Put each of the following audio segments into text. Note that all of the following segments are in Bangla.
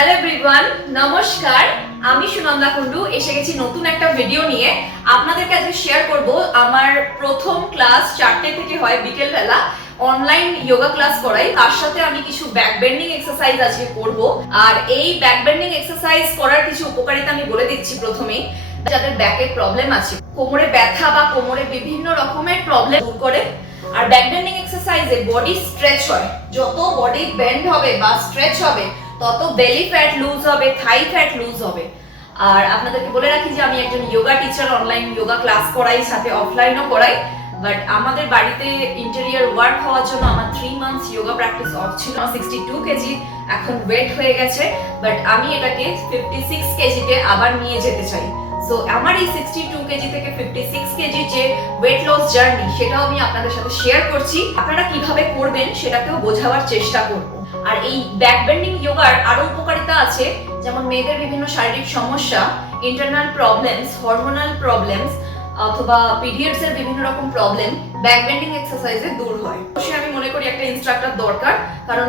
হ্যালো এভরিওয়ান, নমস্কার। আমি সুনন্দা কুন্ডু এসে গেছি নতুন একটা ভিডিও নিয়ে। আপনাদেরকে আজকে শেয়ার করব আমার প্রথম ক্লাস 4টে থেকে হয় বিকেলবেলা অনলাইন যোগা ক্লাস করাই। তার সাথে আমি কিছু ব্যাক বেন্ডিং এক্সারসাইজ আজকে করব। আর এই ব্যাক বেন্ডিং এক্সারসাইজ করার কিছু উপকারিতা আমি বলে দিচ্ছি প্রথমেই। যাদের ব্যাকের প্রবলেম আছে, কোমরে ব্যথা বা কোমরে বিভিন্ন রকমের প্রবলেম দূর করে। আর ব্যাক বেন্ডিং এক্সারসাইজে বডি স্ট্রেচ হয়। যত বডি বেন্ড হবে বা স্ট্রেচ হবে তত বেলি ফ্যাট লুজ হবে, থাই ফ্যাট লুজ হবে। আর আপনাদেরকে বলে রাখি যে আমি একজন yoga teacher, online yoga class করাই, সাথে অফলাইনও করাই। বাট আমাদের বাড়িতে ইন্টেরিয়র ওয়ার্ক হওয়ার জন্য আমার 3 মান্থস যোগা প্র্যাকটিস অফ ছিল। 62 কেজি এখন ওয়েট হয়ে গেছে, বাট আমি এটাকে 56 কেজিতে আবার নিয়ে যেতে চাই। সো আমার এই 62 কেজি থেকে 56 কেজি যে ওয়েট লস জার্নি, সেটাও আমি আপনাদের সাথে শেয়ার করছি। আপনারা কিভাবে করবেন সেটাকেও বোঝাবার চেষ্টা করব। আর এই ব্যাক বেন্ডিং যোগার আরো উপকারিতা আছে, যেমন মেয়েদের বিভিন্ন শারীরিক সমস্যা, ইন্টারনাল প্রবলেমস, হরমোনাল প্রবলেমস অথবা পিরিয়ডস এর বিভিন্ন রকম প্রবলেম ব্যাক বেন্ডিং এক্সারসাইজে দূর হয়। অবশ্যই আমি মনে করি একটা ইনস্ট্রাক্টর দরকার, কারণ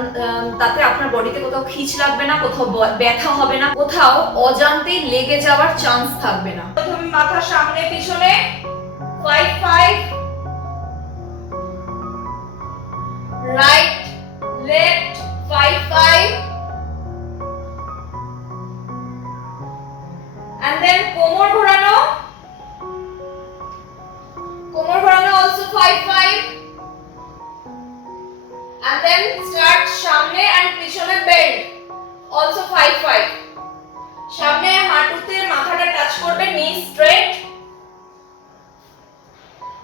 তাতে আপনার বডিতে কোথাও খিঁচ লাগবে না, কোথাও ব্যথা হবে না, কোথাও অজান্তেই লেগে যাওয়ার চান্স থাকবে না। প্রথমে মাথা সামনে পিছনে 5 রাইট লেফট 5 and then কোমর ঘোরানো also 5 and then start সামনে and পিছনে bend also 5 সামনে হাঁটুতে মাথাটা টাচ করবে, নি স্ট্রেট,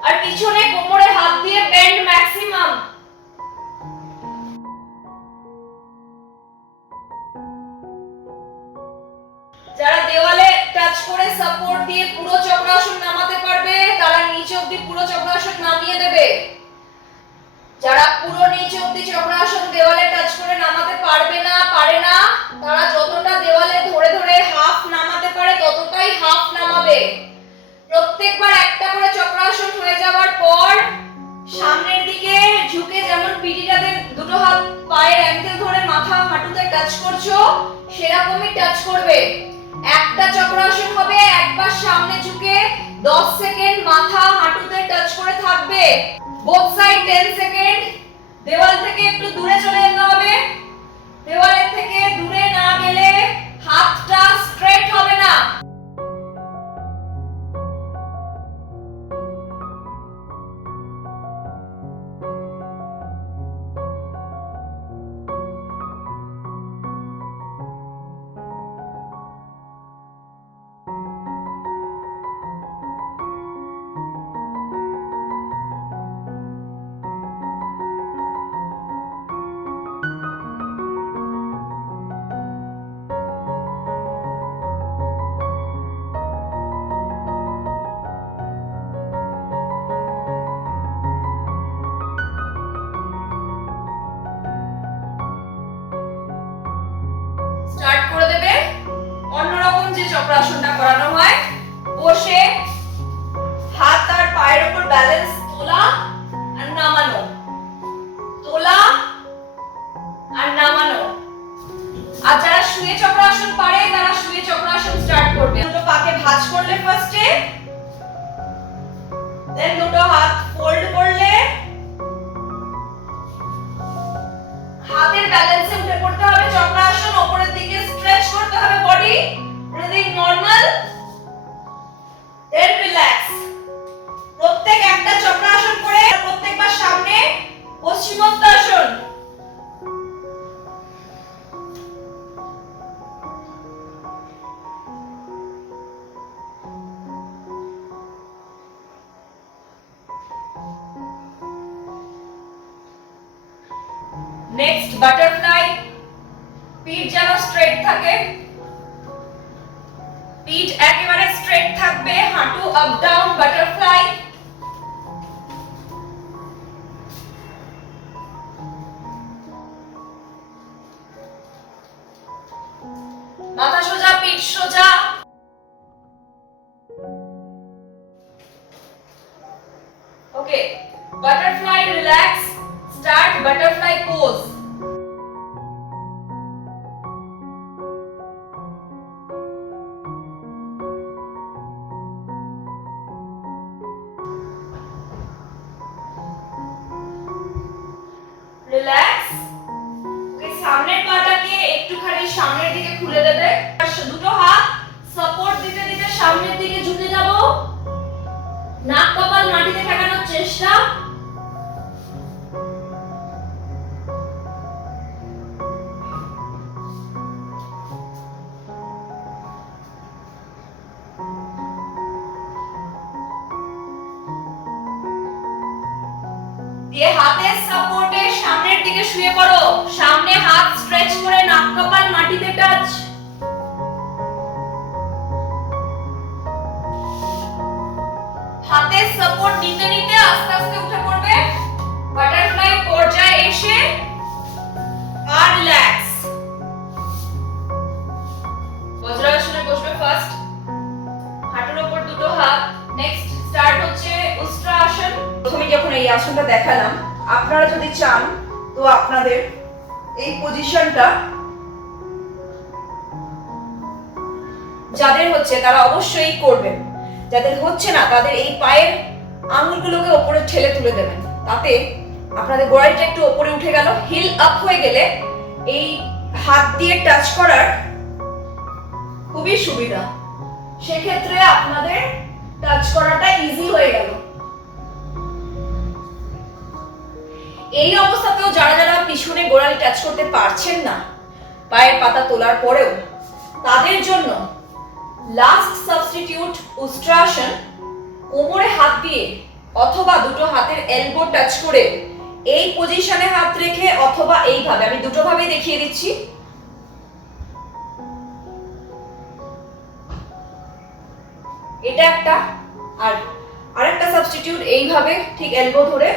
আর পিছনে কোমরে হাত দিয়ে bend ম্যাক্সিমাম। যারা দেওয়ালে টাচ করে সাপোর্ট দিয়ে পুরো চক্রাসন নামাতে পারবে তারা নিচে অবধি পুরো চক্রাসন নামিয়ে দেবে। যারা পুরো নিচে অবধি চক্রাসন দেওয়ালে টাচ করে নামাতে পারে না, তারা যতটা দেওয়ালে ধরে ধরে হাফ নামাতে পারে ততটাই হাফ নামাবে। প্রত্যেকবার একটা করে চক্রাসন হয়ে যাওয়ার পর সামনের দিকে ঝুঁকে, যেমন পিঠটাতে দুটো হাত পায়ের অ্যাঙ্কেল ধরে মাথা হাঁটুতে টাচ করছো সেরকমই টাচ করবে। একটা চক্রাসন হবে, একবার সামনে ঝুঁকে 10 সেকেন্ড মাথা হাঁটুতে টাচ করে থাকবে। Both side 10 second. দেওয়াল থেকে একটু দূরে চলে যেতে হবে। দেওয়ালের থেকে দূরে না গেলে হাতটা স্ট্রেট হবে না। স্টার্ট করে দেবে অন্যরকম যে চক্রাসনটা করানো হয়, বসে হাত আর পায়ের উপর ব্যালেন্স, তোলা আর নামানো, তোলা আর নামানো। আর যারা শুয়ে চক্রাসন পারে তারা শুয়ে চক্রাসন স্টার্ট করবে। দুটো পাকে ভাঁজ করলে ফার্স্টে, দেন দুটো হাত ফোল্ড করলে, হাতের ব্যালেন্সে উঠে পড়তে হবে চক্রাসন, উপরের দিকে স্ট্রেচ করতে হবে বডি, ব্রিদিং নরমাল, দেন রিল্যাক্স। প্রত্যেক একটা চক্রাসন করে প্রত্যেকবার সামনে পশ্চিমোত্তাসন। Next butterfly. পিঠ যেন স্ট্রেট থাকে, পিঠ একেবারে স্ট্রেট থাকবে, হাঁটু আপ ডাউন, বাটারফ্লাই। মাথা সোজা, পিঠ সোজা। Okay, butterfly, relax, start butterfly pose. সামনের দিকে খুলে দেবে। দুটো হাত সাপোর্ট দিতে দিতে সামনের দিকে ঝুঁকে যাব, নাক কপাল মাটিতে ঠেকানোর চেষ্টা। দিয়ে হাতের সাপোর্টে সামনের দিকে শুয়ে পড়ো, সামনে হাত স্ট্রেচ করে নাক কপাল মাটিতে টাচ। হাতের সাপোর্ট নিতে নিতে আস্তে আস্তে উঠে পড়বে, বাটারফ্লাই পর্যায়ে এসে আর রিল্যাক্স। বজ্রাসনে বসবে ফার্স্ট, হাঁটুর উপর দুটো হাত। নেক্সট স্টার্ট হচ্ছে উস্ত্রাসন। প্রথমে যখন এই আসনটা দেখালাম, আপনারা যদি চান তো আপনাদের এই পজিশনটা যাদের হচ্ছে তারা অবশ্যই করবেন, যাদের হচ্ছে না তাদের এই পায়ের আঙ্গুলগুলোকে উপরে ঠেলে তুলে দেবেন, তাতে আপনাদের গোড়ালিটা একটু উপরে উঠে গেল। হিল আপ হয়ে গেলে এই হাত দিয়ে টাচ করার খুবই সুবিধা, সেক্ষেত্রে আপনাদের টাচ করাটা ইজি হয়ে গেল। এই অবস্থাতেও যারা যারা পিছনে গোড়ালি টাচ করতে পারছেন না পায়ের পাতা তোলার পরেও, তাদের জন্য লাস্ট সাবস্টিটিউট উস্ত্রাসন। কোমরে হাত দিয়ে অথবা দুটো হাতের এলবো টাচ করে এই পজিশনে হাত রেখে, অথবা এইভাবে, আমি দুটো ভাবে দেখিয়ে দিচ্ছি। এটা একটা, আর আরেকটা সাবস্টিটিউট এইভাবে ঠিক এলবো ধরে।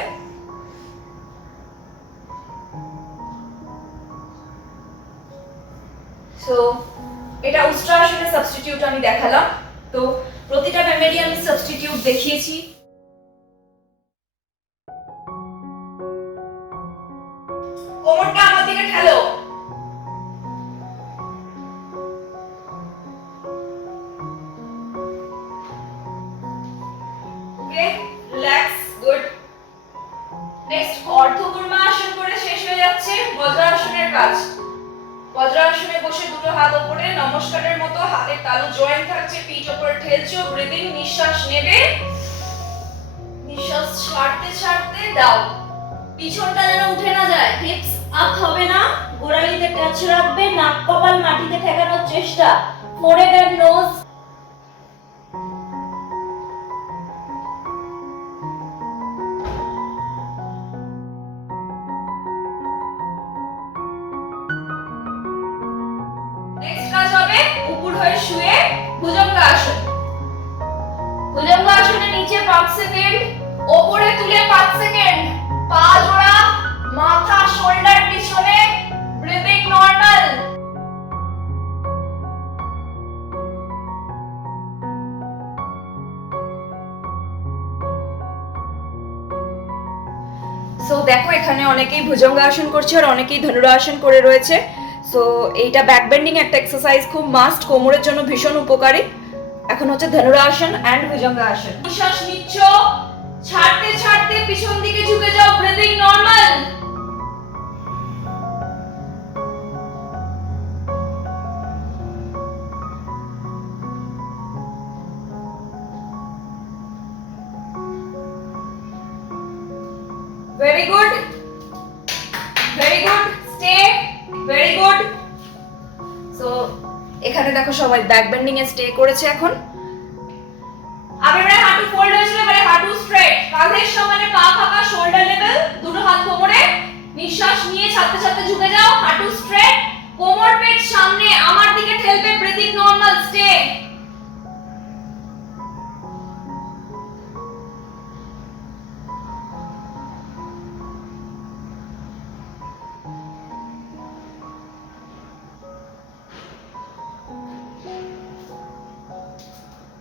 সো এটা উস্ত্রাসনের সাবস্টিটিউট আমি দেখালাম। তো প্রতিটা মেমোরি আমি সাবস্টিটিউট দেখিয়েছি। কোমরটা আমার দিকে ঠেলো, ওকে, রিল্যাক্স, গুড। নেক্সট অর্ধকুর্মাসন করে শেষ হয়ে যাচ্ছে বজ্রাসনের কাজ। বজ্রাসনে বসে দুটো হাত উপরে নমস্কারের মতো, হাতের তালু জয়েন্ট থাকছে, পিঠ উপরে ঠেলছো, ব্রিদিং, নিঃশ্বাস নেবে, নিঃশ্বাস ছাড়তে ছাড়তে দাও। পিছনটা যেন উঠে না যায়, হিপস আপ হবে না, গোড়ালিতে টাচ রাখবে, নাক কপাল মাটিতে ঠেকানোর চেষ্টা, ফোরহেড এন্ড নোজ। নেক্সট কাজ হবে উপর হয়ে শুয়ে ভুজঙ্গাসন। ভুজঙ্গাসনে নিচে 5 সেকেন্ড, উপরে তুলে 5 সেকেন্ড, পা জোড়া, মাথা শোল্ডার পিছনে, ব্রিদিং নরমাল। সো দেখো এখানে অনেকেই ভুজঙ্গাসন করছে আর অনেকেই ধনুরাসন করে রয়েছে। সো এইটা ব্যাক বেন্ডিং একটা এক্সারসাইজ, খুব মাস্ট, কোমরের জন্য ভীষণ উপকারী। এখন হচ্ছে ধনুরাসন এন্ড ভুজঙ্গাসন। নিঃশ্বাস নিচ্ছ, ছাড়তে ছাড়তে পিছন দিকে ঝুঁকে যাও, breathing normal. Very good, very good, stay, very good. So এখানে দেখো সবাই ব্যাক বেন্ডিং এ স্টে করেছে। এখন আবার হাঁটু ফোল্ড হয়েছিল, এবারে হাঁটু স্ট্রেট, কাঁধের সমানে পা ফাঁকা, শোল্ডার লেভেল, দুটো হাত কোমরে, নিঃশ্বাস নিয়ে ছাড়তে ছাড়তে ঝুঁকে যাও, হাঁটু স্ট্রেট, কোমর পেট সামনে আমার দিকে ঠেলবে, ব্রিদিং নরমাল, স্টে।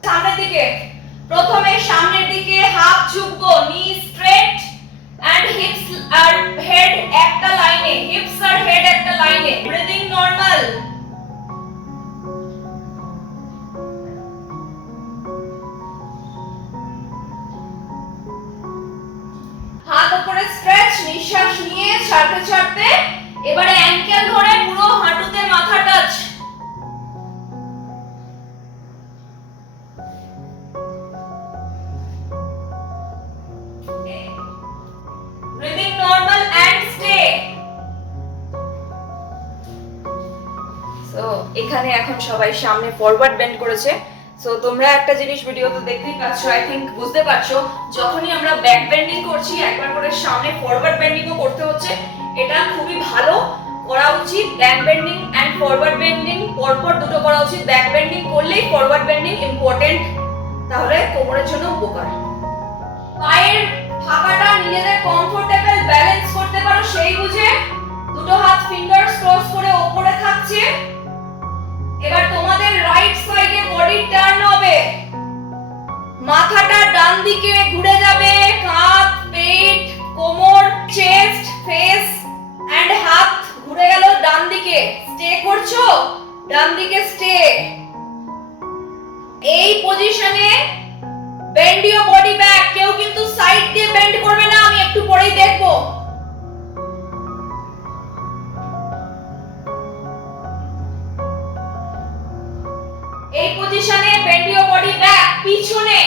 সামনের দিকে, প্রথমে সামনের দিকে হাত ঝুঁকবো, নি স্ট্রেট এন্ড হিপস আর হেড একটা লাইনে, হিপস আর হেড একটা লাইনে, ব্রিদিং নরমাল। হাত উপরে স্ট্রেচ, নিঃশ্বাস নিয়ে ছাড়তে ছাড়তে এবারে অ্যাঙ্কেল ধরে পুরো হাঁটুতে মাথা টাচ। সো এখানে এখন সবাই সামনে ফরওয়ার্ড বেন্ড করেছে। সো তোমরা একটা জিনিস ভিডিওতে দেখতেই পাচ্ছ, আই থিংক বুঝতে পারছো, যখনই আমরা ব্যাক বেন্ডিং করছি একবার করে সামনে ফরওয়ার্ড বেন্ডিংও করতে হচ্ছে। এটা খুবই ভালো, করা উচিত। Back bending and forward bending পরপর দুটো করা উচিত। ব্যাক বেন্ডিং করলেই ফরওয়ার্ড বেন্ডিং ইম্পর্টেন্ট, তাহলে কোমরের জন্য উপকার। পায়ের ফাঁকাটা নিজেদের কমফোর্টেবল ব্যালেন্স করতে পারো সেই বুঝে দুটো হাত ফিঙ্গারস ক্রস করে উপরে থাকছে। এবার তোমাদের রাইট সাইডে বডি টার্ন হবে, মাথাটা ডান দিকে ঘুরে যাবে, কাঁধ, পেট, কোমর, চেস্ট, ফেস এন্ড হাত ঘুরে গেল ডান দিকে। স্টে করছো, ডান দিকে স্টে। এই পজিশনে বেন্ড ইওর বডি ব্যাক। কেউ কিন্তু সাইড দিয়ে বেন্ড করবে না, আমি একটু পরেই দেখবো। এই পজিশনে বেন্ড ইওর বডি ব্যাক, পিছনে।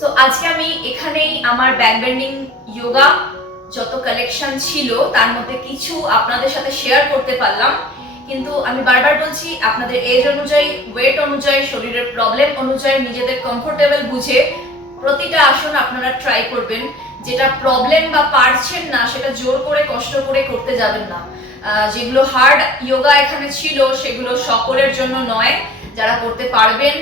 সো আজকে আমি এখানেই আমার ব্যাক বেন্ডিং যোগা যত কালেকশন ছিল তার মধ্যে কিছু আপনাদের সাথে শেয়ার করতে পারলাম। কিন্তু আমি বারবার বলছি, আপনাদের এজ অনুযায়ী, ওয়েট অনুযায়ী, শরীরের প্রবলেম অনুযায়ী নিজেদের কমফোর্টেবল বুঝে প্রতিটা আসন আপনারা ট্রাই করবেন। যেটা প্রবলেম বা পারছেন না সেটা জোর করে কষ্ট করে করতে যাবেন না। যেগুলো হার্ড যোগা এখানে ছিল সেগুলো সকলের জন্য নয়। যারা করতে পারবেন,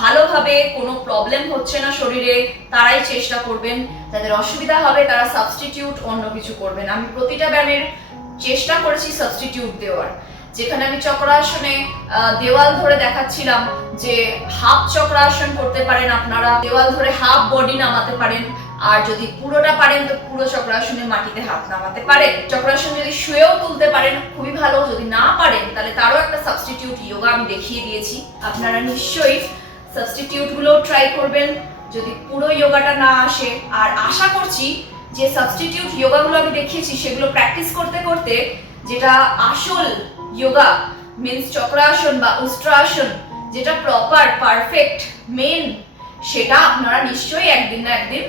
ভালোভাবে, কোনো প্রবলেম হচ্ছে না শরীরে, তারাই চেষ্টা করবেন। যাদের অসুবিধা হবে তারা সাবস্টিটিউট অন্য কিছু করবেন। আমি প্রতিটা ব্যায়ামের চেষ্টা করেছি সাবস্টিটিউট দেওয়ার। যেখানে আমি চক্রাসনে দেওয়াল ধরে দেখাচ্ছিলাম যে হাফ চক্রাসন করতে পারেন আপনারা, দেওয়াল ধরে হাফ বডি নামাতে পারেন। আর যদি পুরোটা পারেন তো পুরো চক্রাসনে মাটিতে হাত নামাতে পারেন। চক্রাসন যদি শুয়েও তুলতে পারেন খুবই ভালো, যদি না পারেন তাহলে তারও একটা সাবস্টিটিউট যোগা আমি দেখিয়ে দিয়েছি। আপনারা নিশ্চয়ই সাবস্টিটিউট গুলো ট্রাই করবেন যদি পুরো যোগাটা না আসে। আর আশা করছি যে সাবস্টিটিউট যোগাগুলো আমি দেখিয়েছি সেগুলো প্র্যাকটিস করতে করতে যেটা আসল যোগা মিন্স চক্রাসন বা উষ্ট্রাসন, যেটা প্রপার পারফেক্ট মেন, সেটা আপনারা নিশ্চয়ই একদিন না একদিন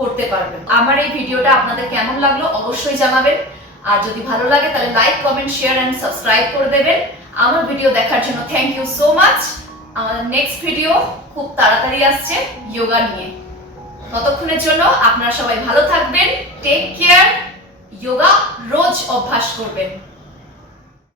করতে পারবেন। আমার এই ভিডিওটা আপনাদের কেমন লাগলো অবশ্যই জানাবেন। আর যদি ভালো লাগে তাহলে like, comment, share and subscribe করে দেবেন। আমার ভিডিও দেখার জন্য থ্যাংক ইউ সো মাচ। আমাদের নেক্সট ভিডিও খুব তাড়াতাড়ি আসছে যোগা নিয়ে। ততক্ষণের জন্য আপনারা সবাই ভালো থাকবেন। Take care. যোগা রোজ অভ্যাস করবেন।